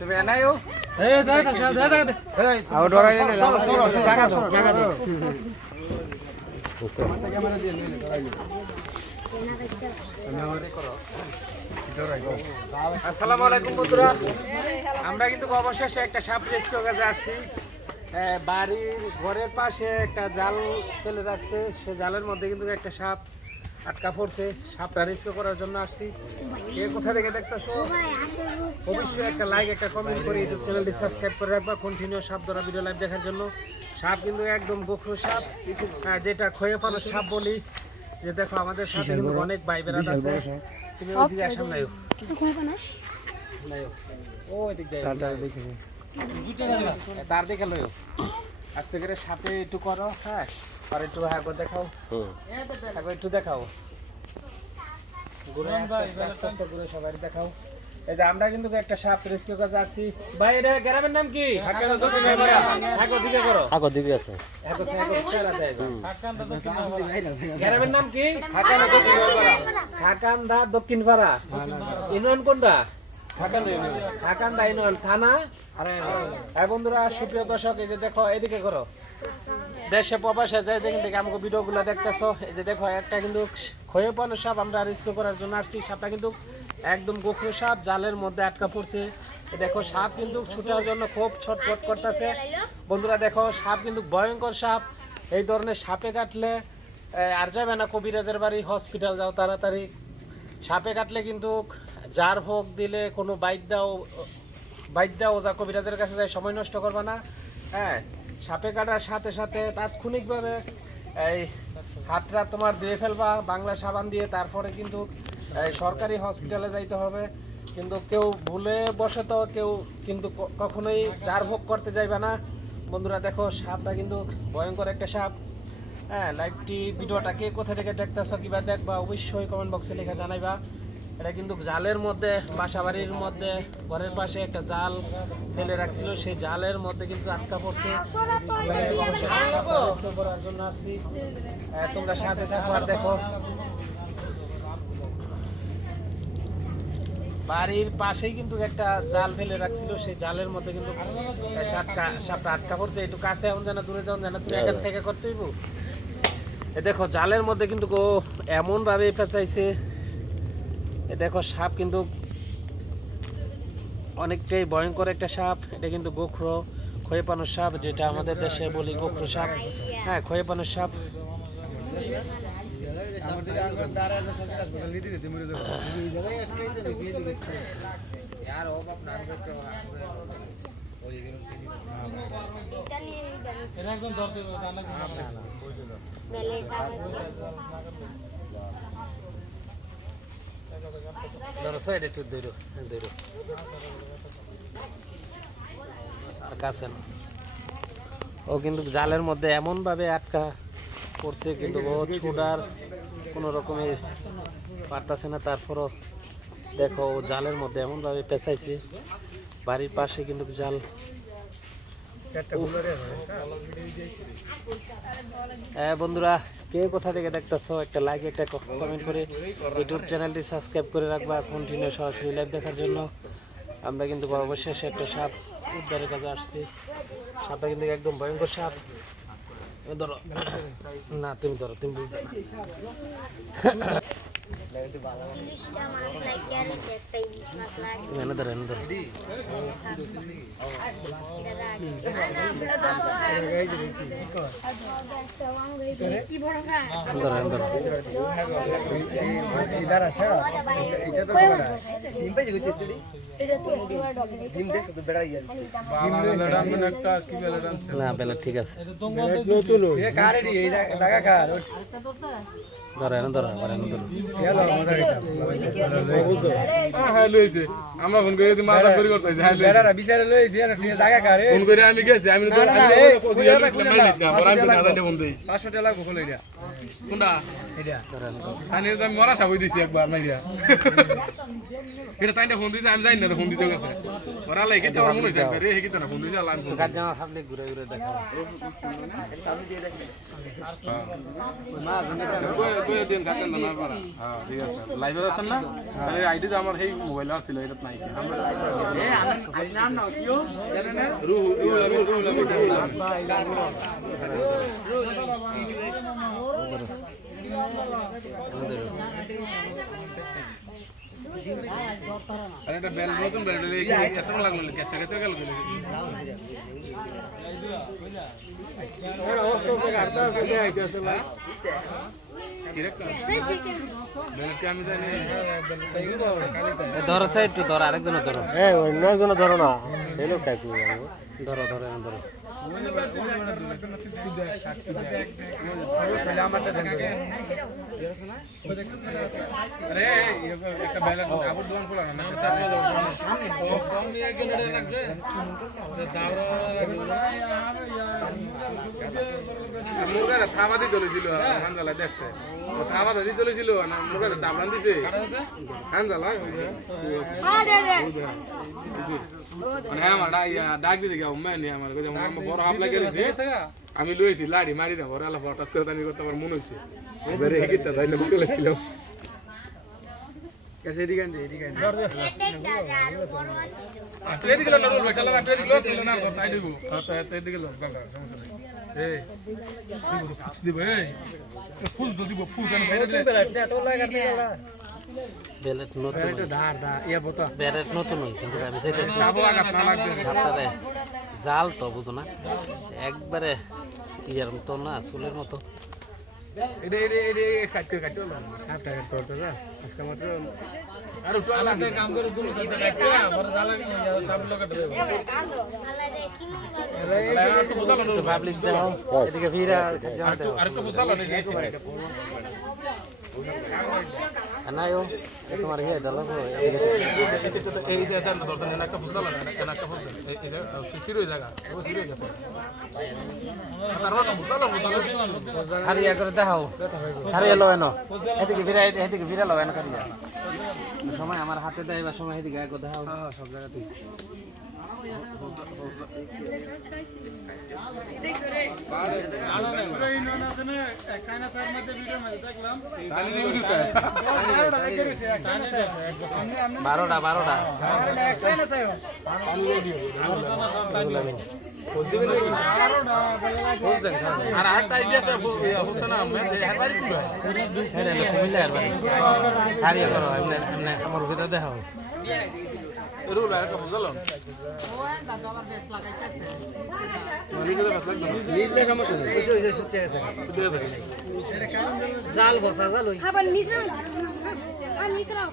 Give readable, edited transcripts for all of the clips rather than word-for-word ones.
তুমি এনাইও আসসালামু আলাইকুম বন্ধুরা, আমরা কিন্তু অবশেষে একটা সাপ রেস্কিউ কাজে আসছি। বাড়ির ঘরের পাশে একটা জাল ফেলে রাখছে, সে জালের মধ্যে কিন্তু একটা সাপ আটকা পড়ছে। সাপটা রেস্কিউ করার জন্য আসছি। কে কোথা থেকে দেখতেছো অবশ্যই একটা লাইক একটা কমেন্ট করে ইউটিউব চ্যানেলটি সাবস্ক্রাইব করে রাখবা কন্টিনিউ সাপ ধরা ভিডিও লাইভ দেখার জন্য। সাপ কিন্তু একদম গোখরো সাপ, যেটা খয়ে পানো সাপ বলি। যে দেখো আমাদের সাথে কিন্তু অনেক ভাই বেড়াত আছে। তুমি ওইদিকে আসাম নাইও ও ওইদিক দিয়ে তার দিকে লইও আস্তে করে সাপে একটু করো। হ্যাঁ আর একটু আগে দেখাও, আগে একটু দেখাও, ঘুরে আস্তে আস্তে ঘুরে সবাই দেখাও। এই যে আমরা কিন্তু একটা সাপ রেস্কিউ কাজে আসছি। ভাই এটা গ্রামের নাম কি? গ্রামের নাম কি? খাকান্দা দক্ষিণ পাড়া। ইউনিয়ন কোনটা? খাকান্দা ইউনিয়ন, থানা। আর বন্ধুরা সুপ্রিয় দর্শক, এই যে দেখো এদিকে করো, দেশে প্রবাসে যায় দেখেন দেখে আমাকে ভিডিও গুলো দেখতেছো। এই যে দেখো একটা কিন্তু খয়ে পানো সাপ আমরা রেস্কিউ করার জন্য আসছি। সাপটা কিন্তু একদম গোখরো সাপ, জালের মধ্যে আটকা পড়ছে। দেখো সাপ কিন্তু ছুটার জন্য খুব ছটফট করতেছে। বন্ধুরা দেখো সাপ কিন্তু ভয়ঙ্কর সাপ। এই ধরনের সাপে কাটলে আর যাবে না কবিরাজের বাড়ি, হসপিটাল যাও তাড়াতাড়ি। সাপে কাটলে কিন্তু যার হোক দিলে কোনো বাইক দাও যা কবিরাজের কাছে যায়, সময় নষ্ট করবে না। হ্যাঁ, সাপে কাটার সাথে সাথে তাৎক্ষণিকভাবে এই হাতটা তোমার ধুয়ে ফেলবা বাংলা সাবান দিয়ে, তারপরে কিন্তু সরকারি হসপিটালে যাইতে হবে। কিন্তু কেউ ভুলে বসে তো কেউ কিন্তু কখনোই জার ভোগ করতে যাইবে না। বন্ধুরা দেখো সাপটা কিন্তু ভয়ঙ্কর একটা সাপ। হ্যাঁ, লাইভটি ভিডিওটা কে কোথা থেকে দেখতেছো কিবা দেখবা অবশ্যই কমেন্ট বক্সে লেখা জানাইবা। এটা কিন্তু জালের মধ্যে, বাসা বাড়ির মধ্যে ঘরের পাশে একটা জাল ফেলে রাখছিল, সেই জালের মধ্যে কিন্তু আটকা পড়ছে। করার জন্য আসছি, তোমরা সাথে থাকো আর দেখো। বাড়ির পাশেই কিন্তু একটা জাল ফেলে রাখছিল, সেই জালের মধ্যে কিন্তু সাপটা আটকা পড়ছে। একটু কাছে এমন জানা, দূরে যাও জানা, তুমি এখান থেকে করতে হইব। দেখো জালের মধ্যে কিন্তু এমন ভাবে পেঁচাইছে। দেখো সাপ কিন্তু অনেকটাই ভয়ঙ্কর একটা সাপ। এটা কিন্তু গোখরো খয়ে পানোর সাপ, যেটা আমাদের দেশে বলি গোখরো সাপ। হ্যাঁ, খয়ে পানোর সাপ। ও কিন্তু জালের মধ্যে এমন ভাবে আটকা পড়ছে, কিন্তু ও ছোটার কোনো রকমে পারতাছে না। তারপরও দেখো ও জালের মধ্যে এমন ভাবে পেঁচাইছে। বাড়ির পাশে কিন্তু জাল। হ্যাঁ বন্ধুরা, কে কোথা থেকে দেখতেছো একটা লাইক একটা কমেন্ট করে ইউটিউব চ্যানেলটি সাবস্ক্রাইব করে রাখবা কন্টিনিউ সরাসরি লাইভ দেখার জন্য। আমরা কিন্তু অবশেষে একটা সাপ উদ্ধারের কাজে আসছি। সাপটা কিন্তু একদম ভয়ঙ্কর সাপ। ধরো না, তুমি ধরো, তুমি বুঝতে না বেলা ঠিক আছে। আমরা ফোন করে মাথা পরি করতে বিচারে লইছি জায়গা কারে ফোন করে আমি গেছি, আমি 500 টাকা লাগবো কইরা কোনটা তাই আমি মরা সাবই দিছি একবার নাই দিয়া এটা তাইটা ফোন দিতে আমি জানি না ফোন দিতে গেছে ওরা লাগে তো মনে হইছে রে হে কিতা না ফোন দিতে আলাম কাজ জামা ফাবলে ঘুরে ঘুরে দেখা কই দিন কাটেন না পারা হ্যাঁ ঠিক আছে লাইভে আছেন না তাহলে আইডি তো আমার সেই মোবাইল আছিল এটা নাই আমরা এ আমি নাম নাও কিও জানেন না রুহুল আরে এটা বেল নতুন বেল এত লাগলো কেচা কেচা গেল এরা অবস্থা থেকে আর্ধা আছে আইতেছে না ধরো একটু ধরো আরেকজন ধরো অন্যজন ধরো না এই লোকটা কি ধরো ধরো ধরো আরে একটা বেলা আবার দোকান খোলা না কম নিয়ে গেলে লাগছে মুরগাটা থাবা দিয়ে চলেছিল হানজালা দেখছে ও থাবা দিয়ে চলেছিল না মুরগাটা দাবরান দিছে হানজালা মানে আমার ডাক দিতে গিয়ে মানে আমার বড় হাফ লাগে আমি লইছি লাড়ি মারি দেবো আল্লাহ হঠাৎ করে তানি করতে আমার মনে হয়েছে এবারে হেকিটা তাই না বলে ছিল এদিকে এদিকে না রোল বেটা লাগা এদিকে না তাই দিব এদিকে সমস্যা নেই এই দিব এই ফুল তো দিব ফুল জানো সাইডে দিলে বেলেট নতুন ধার দা ইয়া বতা বেলেট নতুন কিন্তু আমি সেটা সাবো আঘাত না লাগবে সাতটারে জাল তো বুঝো না একবারে ইয়ার মতো না চুলের মতো এটা এক সাইড করে কাটতে হলো 7 টাকা তোরতে যা আজকে মাত্র আর একটু আলাদা কাম করে দুনো সাইড কাটতে আবার জালা সব লোক কাটতে দেব একটু বুঝালো না পাবলিক দাও এদিকে ফিরা জানা দাও আর একটু বুঝালো না আনায়ো তোমার ইয়ে দাও এই যে এটা দরকার না একটা বুঝালো না একটা বুঝালো এই সিরো জায়গা ও সিরো গেছে তারপর না বুঝালো হারিয়া করে দেখাও হারিয়া লো এনো এদিকে ফিরা লো এনো হারিয়া সময় আমার হাতে দেয়বার সময় এদিকে আগে দেখাও সব জায়গাতেই বারোটা আর আরেকটা আইডিয়া আছে হোসেন আহমেদ এর বাড়ি কোথায় কুমিল্লার বাড়ি হারিয়া করো এমনি আমার ভিতরে দেখাও রুল আর একটা বুঝালো নিজে সমস্যা নেই জাল বসা জাল ওই আবার নিচে আর নিচে না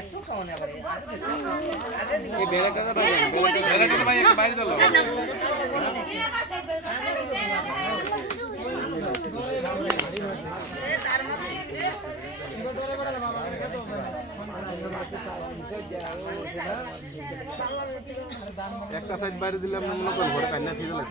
এত কোন আবার এই বেলাটা ভাই একটা বাইরে দাও একটা সাইড বাইরে দিলে আমরা মনে করি ঘরে কান্না ছিল না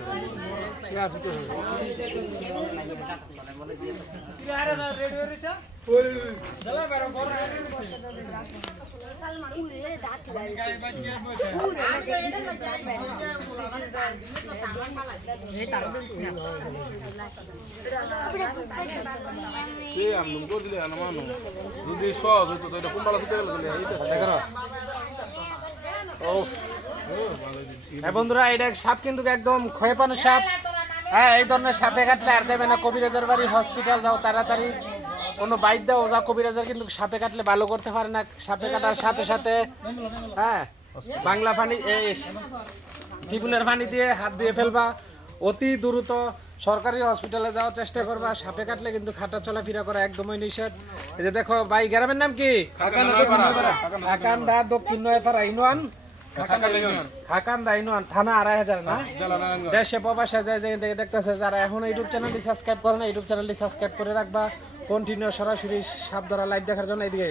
আমি করে দিলে মানো যদি সহজ হইতো তো এটা কুম্বালা ছুটে গেল দেখো বন্ধুরা এটা সাপ কিন্তু একদম ক্ষয় পানো সাপ হ্যাঁ এই ধরনের সাপে কাটলে আর যাবে না কবিরাজের বাড়ি হসপিটাল যাও তাড়াতাড়ি কোনো বাইর দাও যা কবিরাজের কিন্তু সাপে কাটলে ভালো করতে পারে না সাপে কাটার সাথে সাথে হ্যাঁ বাংলা পানি টিপুনের পানি দিয়ে হাত দিয়ে ফেলবা অতি দ্রুত সরকারি হসপিটালে যাওয়ার চেষ্টা করবা সাপে কাটলে কিন্তু খাটা চলাফেরা করা একদমই নিষেধ এই যে দেখো ভাই গ্রামের নাম কি খাকান্দা দক্ষিণ নয়পাড়া ইউনিয়ন খাকান্দা ইউনিয়ন থানা 2500 না দেশে প্রবাসে যায় যে দেখতেছে যারা এখন ইউটিউব চ্যানেলটি সাবস্ক্রাইব করে না ইউটিউব চ্যানেলটি সাবস্ক্রাইব করে রাখবা কন্টিনিউ সরাসরি সাপ ধরা লাইভ দেখার জন্য এদিকে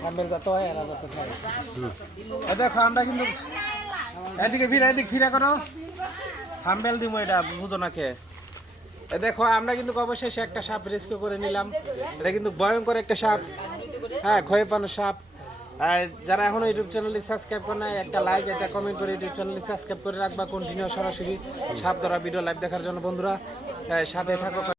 সামনের যত হয় এরা যত খায় দেখো আমরা কিন্তু এদিকে ফিরা করো থাম্বেল দিমু এটা বুঝো না কে দেখো আমরা কিন্তু অবশেষে একটা সাপ রেস্কিউ করে নিলাম এটা কিন্তু ভয়ঙ্কর একটা সাপ হ্যাঁ ক্ষয়ে পানো সাপ আর যারা এখনো ইউটিউব চ্যানেলটি সাবস্ক্রাইব করে না একটা লাইক একটা কমেন্ট করে ইউটিউব চ্যানেলটি সাবস্ক্রাইব করে রাখবা কন্টিনিউ সরাসরি সাপ ধরা ভিডিও লাইভ দেখার জন্য বন্ধুরা সাথে থাকো